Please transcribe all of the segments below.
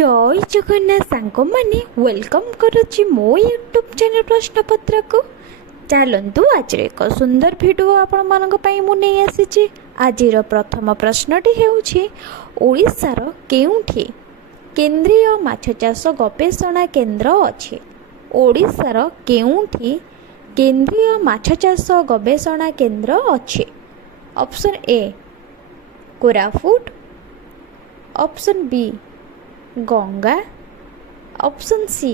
जय जगन्नाथ सांग मैंने वेलकम करुच्ची मो यूट्यूब चैनल प्रश्नपत्र को चलतु आज एक सुंदर भिडियो आपण मानक पई मु नै आसीची। आज प्रथम प्रश्नटी हेउछि ओडिशार केउठी केंद्रीय माछ चाष गवेषणा केंद्र अछि। ओडिशार केउठी केंद्रीय माछ चाष गवेषणा केंद्र अछि। Option A Koraput, option B Ganga, option C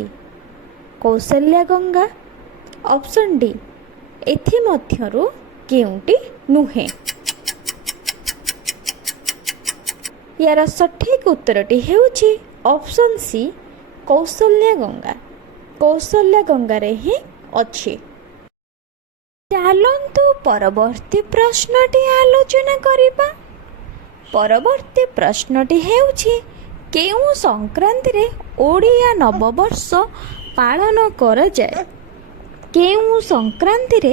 Kaushalya Ganga, option D एथि मध्यरु केउटी नुहे। यार सठिक उत्तरटी हेउछि ऑप्शन सी कौशल्या गंगा। कौशल्या गंगा रे ही अछि। चलंतु परवर्ती प्रश्नटी आलोचना करिबा। परवर्ती प्रश्नटी हेउछि केउ संक्रांति रे ओडिया नववर्ष पालन कर जाए। केउ संक्रांति रे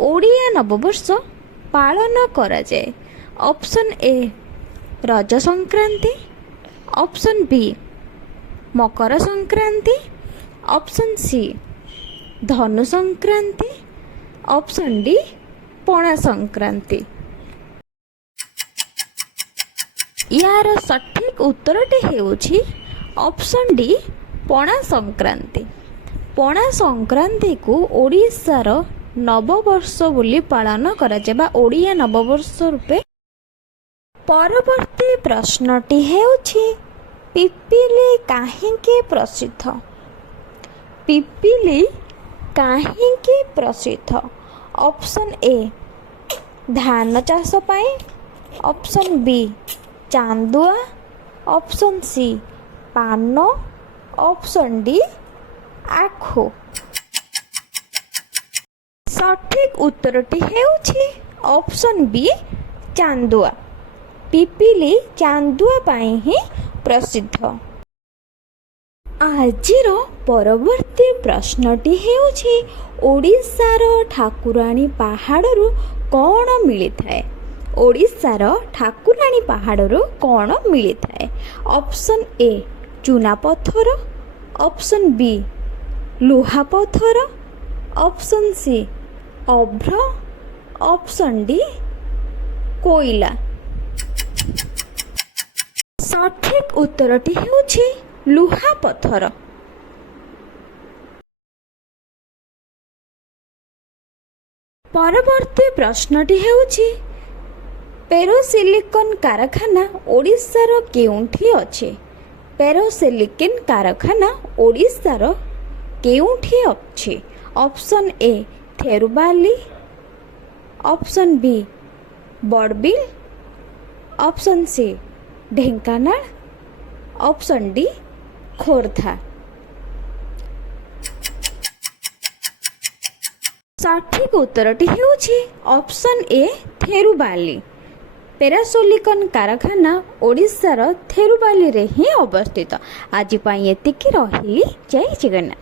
ओडिया नववर्ष पालन कर जाए। ऑप्शन ए रज Sankranti, option B Makar Sankranti, option C धनु संक्रांति, ऑप्शन डी पणा संक्रांति। यार सठिक उत्तरटी हेउछि ऑप्शन डी पणा संक्रांति। पणा संक्रांति को ओडिशार नववर्ष बोली पालन करा जाबा ओडिया नववर्ष रूपे। परवर्ती प्रश्नटी हेउछि पिपिली काहेकि प्रसिद्ध। पिपिली काहेकि प्रसिद्ध। ऑप्शन ए धान चाष पाई, ऑप्शन बी चांदुआ, ऑप्शन सी पान, ऑप्शन डी आखो। सठिक उत्तरटी हेउछि ऑप्शन बी चांदुआ। पिपिली चांदुआ पाई ही प्रसिद्ध। आजिर परवर्ती प्रश्नटी हेउछि ओडिशार ठाकुराणी पहाड़रू कौन मिली थाए। ओडिशार ठाकुराणी पहाड़रू कौन मिली थाए। ऑप्शन ए चूना पत्थर, ऑप्शन बी लुहा पत्थर, ऑप्शन सी अभ्र, ऑप्शन डी कोयला। सठिक उत्तरटी हेउछि लुहा पत्थर। परवर्ती प्रश्नटी हेउछि पेरोसिलिकन कारखाना ओडिशार केउठी अछि। पेरोसिलिकन कारखाना ओडिशार केउठी अछि। Option A Therubali, option B Barbil, option C Dhenkanal, option D Khordha. सठिक उत्तरटी हेउछि ऑप्शन ए थेरुबाली। पेरासोलिकन कारखाना ओडिशार थेरुबाली रे ही अवस्थित। आज पाई एतिकी रहिली। जय जगन्नाथ।